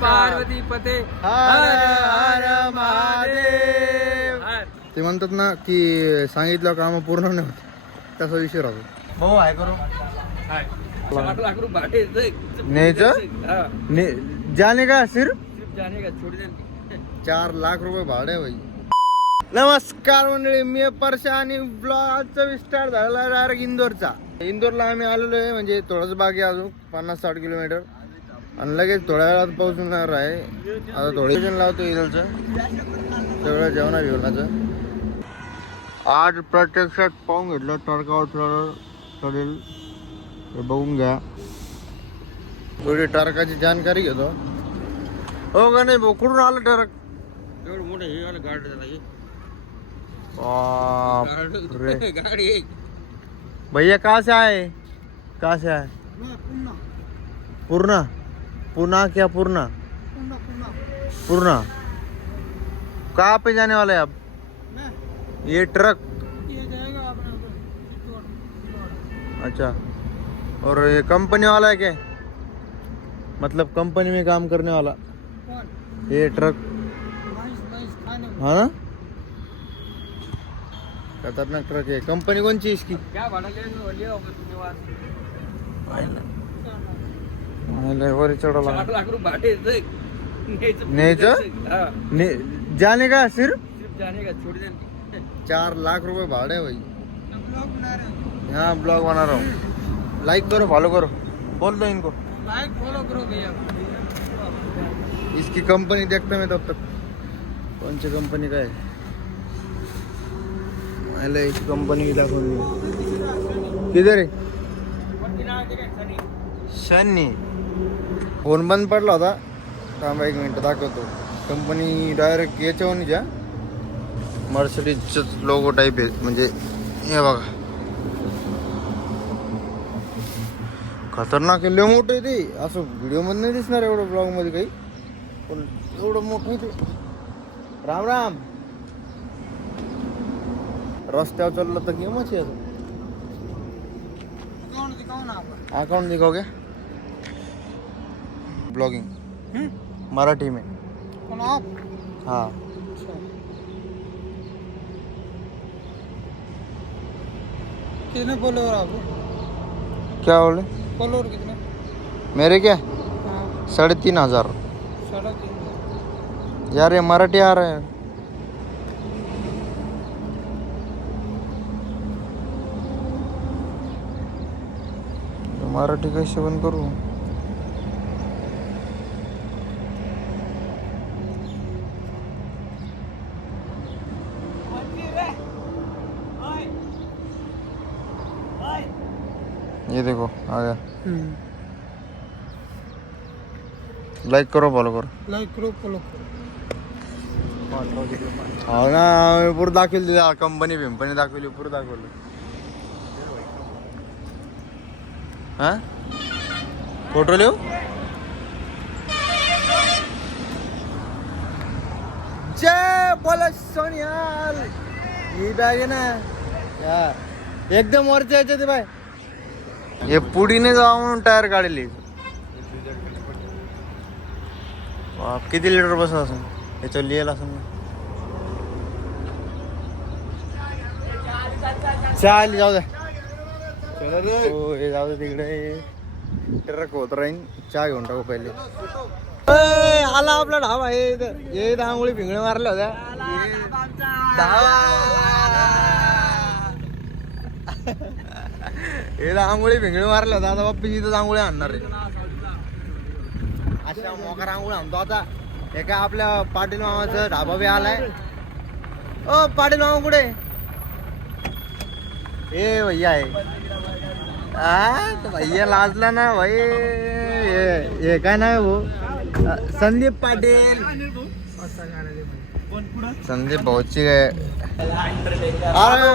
पार्वती पते हर हर महादेव. ते म्हणतात ना की सांगितलं काम पूर्ण नाही होत, तसा विषय राहतो. भाऊ आहे करू लाख रुपये भाडे न्यायचं जाने का सिर्फ जाने का छोड़ दे 4 लाख रुपये भाडे भाई. नमस्कार मंडळी, मी परशा आणि ब्लॉगचा विस्तार झाला डायरेक्ट इंदोरचा. इंदोरला आम्ही आलेलो आहे, म्हणजे थोडंच बाकी अजून 50-60 किलोमीटर, आणि लगेच थोड्या वेळात पोहोचणार आहे. आता थोडे जण लावतो इथलचं तेवढं जेवणा जेवणाचं. आज प्रत्यक्षात पाहून घेतलं टरकावर ठरेल हे बघून घ्या. थोडी टरकाची जानकारी घेतो. हो का नाही भाऊ, कुठून आलं टरक? एवढं मोठं हे वाला गाडी रे गाडी भैया कहाँ से आए? कहाँ से आए? पूर्णा. पूना क्या पूर्णा? पूर्णा. कहाँ पे जाने वाले हैं आप? ये ट्रक. ये जाएगा अपना अच्छा, और ये कंपनी वाला है क्या? मतलब कंपनी में काम करने वाला ये ट्रक? हाँ ना, खतरनाक ट्रक है. कंपनी कौन सी इसकी? क्या भाड़ा लिया होगा तुमने वर चढवला 4 लाख रुपये भाडे न्यायचं जाने का सिर्फ जाने का छोड़ दे 4 लाख रुपए भाड़े भाई. हाँ ब्लॉग बना रहा हूँ. लाइक करो, फॉलो करो, बोल दो इनको लाइक फॉलो करो भैया. इसकी कंपनी देखता मैं तब तक. कौन सी कंपनी का है? इसकी कंपनी की दाखवून. किधर आहे? शनी. फोन बंद पडला होता. थांबा 1 मिनिट दाखवतो. कंपनी डायरेक्ट याच्यावरच्या मर्सिडीजच लोगो टाईप आहे, म्हणजे हे बघा खतरनाक लय मोठं आहे ते. असं व्हिडिओ मध्ये नाही दिसणार एवढं, ब्लॉग मध्ये काही, पण एवढं मोठं आहे ते. राम राम. रस्त्यावर चाललं तर गेमच आहे. अकाउंट दिखाओगे? ब्लॉगिंग मराठी में. कौन आप? हाँ. कितने फॉलोअर आप? क्या बोले? फॉलोअर कितने? मेरे क्या हाँ 3,500. 3,500. यार ये मराठी आ रहा है. तो मराठी कैसे बंद करूँ? ये देखो आ गया. लाइक करो, फॉलो करो. लाइक करो, फॉलो करो. हो ना, पुरं दाखवली कंपनी बिंपनी दाखवली, पुरं दाखवलं. हा फोटो लिहू. जय बोला सोनियाल. ही बॅग आहे ना एकदम वरच्या याच्यात बाय. हे पुढीने जाऊन टायर काढली. किती लिटर बसत असेल याच्यावर लिहिलं असेल ना. चाल जाऊ द्या. हो हे जाऊ दे तिकडे. ट्रक होत राहीन. चहा घेऊन टाकू पहिले. आला आपला ढाबा. हे आंघोळी पिंगळे मारल्या होत्या. हे आंघोळी पिंगळे मारल्या होत्या. आता बाप्पी तिथं आंघोळी आणणार आहे. अशा मोकार आंघोळ आणतो आता. एका आपल्या पाटील मामाचा ढाबा बी आलाय. ओ पाटील मामा कुठे? ए भैया आहे. भैया लाजला ना भाई. हे काय नाव भाऊ? संदीप पाटील. संदीप भाऊची काय. अरे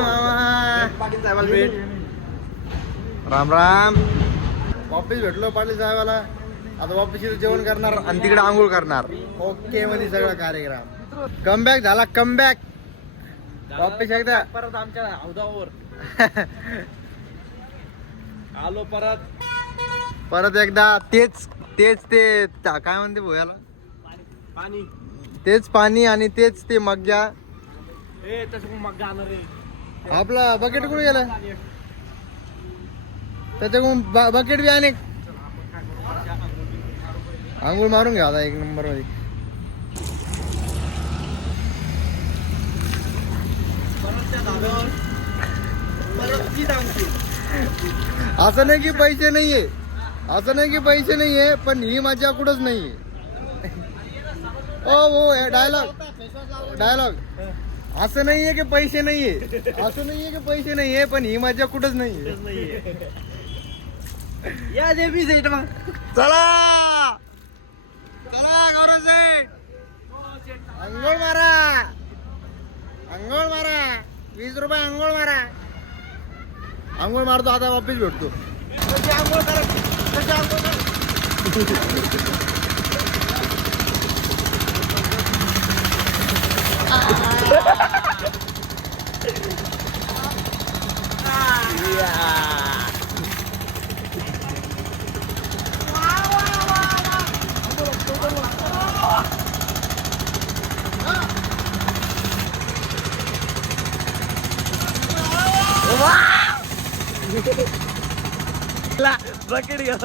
पाटील साहेबाला भेट. राम राम. वापिस भेटलो पाटील साहेबाला. आता वापिस जेवण करणार आणि तिकडे आंघोळ करणार. ओके मध्ये सगळा कार्यक्रम. कमबॅक झाला. कमबॅक वापिस एकदा परत आमच्या हौदावर आलो. परत एकदा तेच तेच ते काय म्हणते भोयाला, पाणी तेच पाणी आणि तेच ते मग्या. तसं मग जाणार रे. आपला बकेट कुठे गेला, त्याच्याकडून बकेट बी अनेक. आंघोळ मारून घ्या आता एक नंबर मध्ये. असं नाही की पैसे नाहीये, असं नाही की पैसे नाहीये, पण ही मजा कुठंच नाहीये. ओ हो डायलॉग असं नाहीये की पैसे नाहीये, असं नाहीये की पैसे नाहीये, पण ही मजा कुठंच नाहीये. या देवी सेट मग. चला चला गौरव सेठ, अंघोळ मारा, अंघोळ मारा, 20 रुपये अंघोळ मारा. अंघोळ मारतो आता वापिस भेटतो. कशी अंघोळ करा, कशी अंघोळ करा. बकेट घेऊन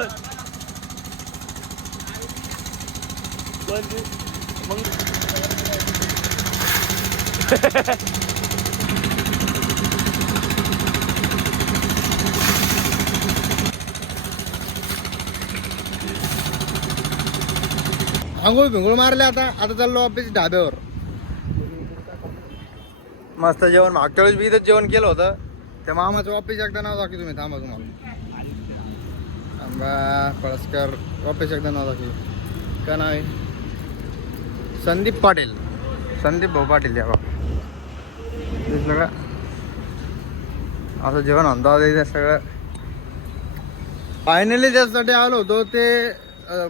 आंघोळ भिंगोळ मारले. आता चाललो ऑफिस ढाब्यावर. मस्त जेवण, मागच्या वेळेस मी इथंच जेवण केलं होतं. त्या मामाचं ऑफिस एकदा नाव दाखवी तुम्ही, थांबा तुम्हाला. पळसकर ऑफिस एकदा नाव दाखवी. काय नाव आहे? संदीप पाटील, संदीप भाऊ पाटील. या बाबा दिसलं का, असं जेवण आणतो इथे सगळं. फायनली त्यासाठी आलो होतो, ते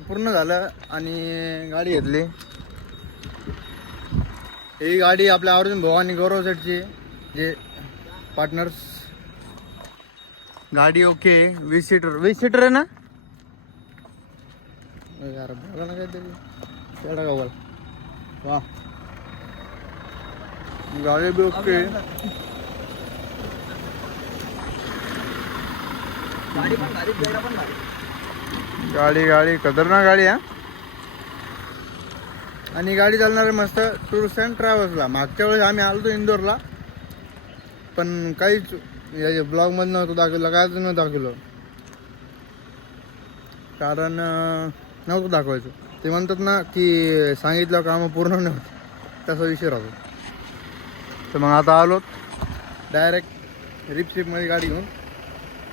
पूर्ण झालं आणि गाडी घेतली. ही गाडी आपल्या अर्जुन भाऊ आणि गौरव सेटची, जे पार्टनर्स. गाडी ओके, 20 सीटर आहे ना यार, बघा ना काहीतरी तेवढा का बोल. वा गाडी बी ओके. गाडी खतरनाक गाडी हा. आणि गाडी चालणार आहे मस्त टूर्स अँड ट्रॅव्हल्सला. मागच्या वेळेस आम्ही आलो इंदोरला, पण काहीच या ब्लॉग मध्ये नव्हतं दाखवलं, कायच नव्हतं दाखवलं, कारण नव्हतं दाखवायचं. ते म्हणतात ना की सांगितलं कामं पूर्ण नव्हतं, तसा विषय राहतो. तर मग आता आलो डायरेक्ट रिपशिपमध्ये गाडी घेऊन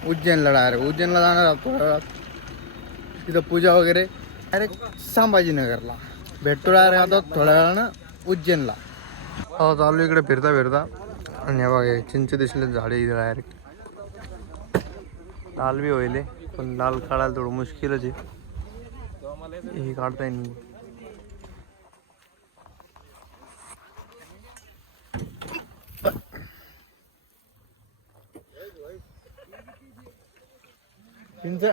उज्जैनला. डायरेक्ट उज्जैनला जाणार आहोत. तिथं पूजा वगैरे. डायरेक्ट संभाजीनगरला भेटतो. डायरेक्ट आता थोड्या वेळानं उज्जैनला. हो चालू इकडे फिरता फिरता. आणि हे बघा चिंच दिसले झाडे इथे डायरेक्ट. लाल बी होईल, पण लाल काढायला थोडं मुश्किलच आहे. हे काढता येईल. चिंच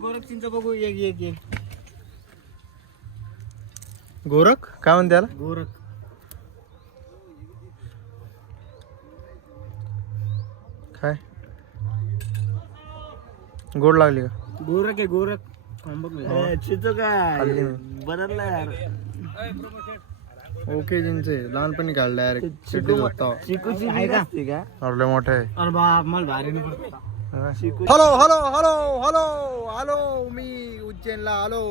गोरख चिंच बघू. एक गोरख काय म्हणते त्याला? गोरख काय गोड लागली का? गोरख आहे गोरख. चिंच काय खाल्ली बदलला यार. ओके चिंच लहानपणी काढलं डायरेक्ट शिट्टी होता. चिकूची आहे का? अरे मोठे आहे. अरे बाप, मला भारी नाही पडत. Hello hello hello hello hello, मी उज्जैनला आलो.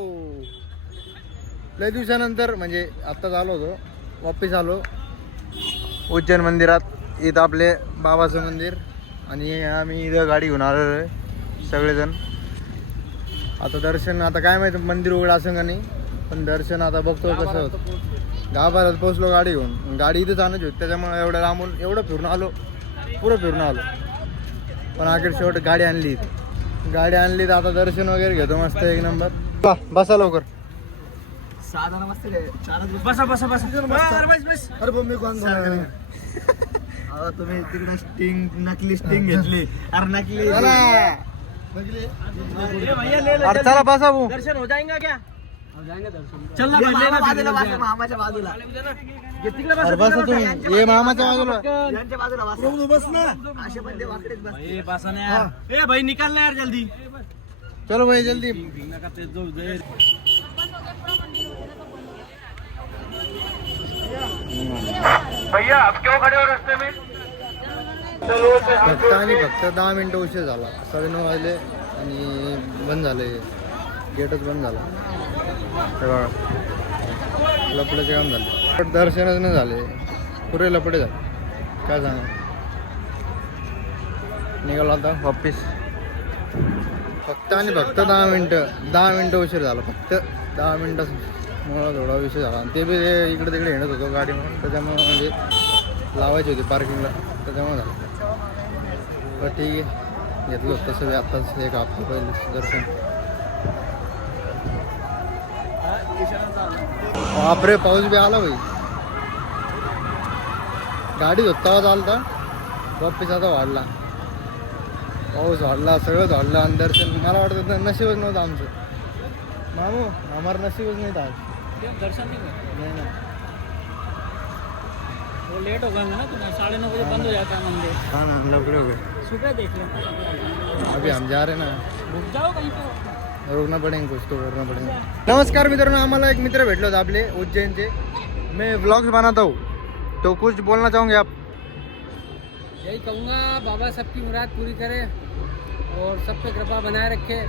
लय दिवसानंतर, म्हणजे आत्ताच आलो होतो, वापिस आलो उज्जैन मंदिरात. इथं आपले बाबाचं मंदिर. आणि आम्ही इथं गाडी घेऊन आलेलो आहे सगळेजण. आता दर्शन, आता काय माहिती मंदिर उघडं असं का नाही, पण दर्शन आता बघतो कसं होतं. गाभाऱ्यात पोहोचलो गाडी घेऊन. गाडी इथंच आणायची होती, त्याच्यामुळे एवढं लांबून एवढं फिरून आलो, पुरं फिरून आलो. पण अखेर शेवट गाडी आणली. गाडी आणली तर आता दर्शन वगैरे घेतो मस्त एक नंबर. बसा लवकर. साधा नमस्ते. बसा बसा बसा. बस. अरे मी कोण तुम्ही तिकडे स्टिंग, नकली स्टिंग घेतली. अरे नकली. अरे चला बसा भाऊ. दर्शन हो जाएगा क्या? चल ना मामाच्या बाजूला अरे बसा तुम्ही. ये मामाच्या बाजूला. बस ना असे बंदे वाकडेच बस ए भाई निकाल ना यार जल्दी. चलो भाई जल्दी. भैया अब क्यों खड़े हो रास्ते में? फक्त आणि फक्त 10 मिनिटं उशीर झाला. 9:30 वाजले आणि बंद झाले. गेटच बंद झाला. हे बघा लपड्याचे काम झाले. पण दर्शनच नाही झाले. पुरे लपडे झाले. काय सांगा. निघालो आता वापिस. फक्त आणि फक्त 10 मिनिटं उशीर झाला. फक्त 10 मिनिटं मला थोडा विषय झाला. आणि ते बी इकडे तिकडे येणत होतो गाडी म्हणून. त्याच्यामुळे म्हणजे लावायची होती पार्किंगला. त्याच्यामुळे झालं. बरं ठीक आहे. घेतलं होतं तसं आत्ताच एक हफ्ता पहिले दर्शन. बापरे पाऊस बी आला भाई. गाडी धुत्ता चालता वापिस आता वाढला. पाऊस वाढला सगळं वाढलं. आणि दर्शन मला वाटतं तर नशीबच नव्हतं आमचं. मामू आम्हाला नशीबच नाही आज. दर्शन नाही ना. वो लेट हो गया ना तुम्हें 9:30 बजे बंद हो जाता है मंदिर. हाँ ना लवकर हो गए. सुबह देख लो अभी हम जा रहे हैं ना. रुक जाओ कहीं पे. रोकना पडेगा कुछ तो करना पडेगा. नमस्कार मित्रांनो. आम्हाला एक मित्र भेटले होते आपले उज्जैनचे. मैं व्लॉग्स बनाता हूँ तो कुछ बोलना चाहूँगे आप? यही कहूँगा बाबा सबकी मुराद पूरी करे और सब पे कृपा बनाए रखे.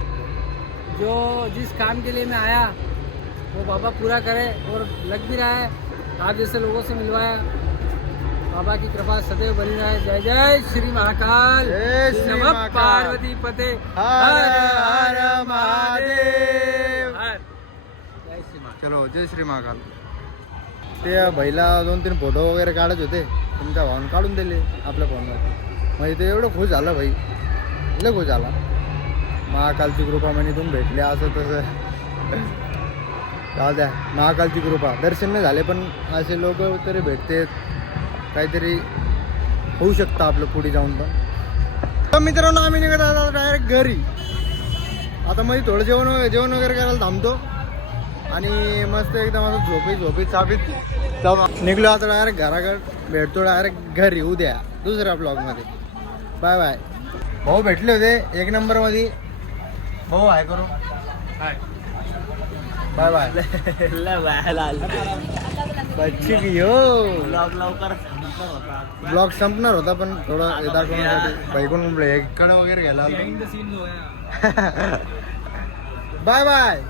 जो जिस काम के लिए मैं आया वो बाबा पूरा करे और लग भी रहा है. आप जैसे लोगों से मिलवाया. बाबा की कृपा सदैव बनी रहे. जय जय श्री महाकाल. जय श्री नमः महाकाल. पार्वती पते. हर हर महादेव. जय श्री महाकाल. चलो जय श्री महाकाल. ते बैला 2-3 फोटो वगैरे काढत होते. तुमच्या भावानं काढून दिले आपल्या फोनवर. म्हणजे ते एवढं खुश झालं भाई. लय खुश झाला. महाकालची कृपा म्हणे तुम्ही भेटले असं तसं. जाऊ द्या. महाकालची कृपा. दर्शन नाही झाले पण असे लोक तरी भेटते. काहीतरी होऊ शकतं आपलं पुढे जाऊन पण. तर मित्रांनो आम्ही निघत आता डायरेक्ट घरी. आता मध्ये थोडं जेवण वगैरे करायला थांबतो आणि मस्त एकदम असं झोपीत चापीत जाऊन निघलो. आता डायरेक्ट घराकडे भेटतो डायरेक्ट घरी उद्या दुसऱ्या ब्लॉगमध्ये. Bye bye. भाऊ भेटले होते 1 नंबरमध्ये. भाऊ हाय करू. Bye bye. बच्ची की हो. ब्लॉग संपणार होता पण थोडं हे दाखवण्यासाठी बाईकून इकडं वगैरे घ्यायला. Bye bye.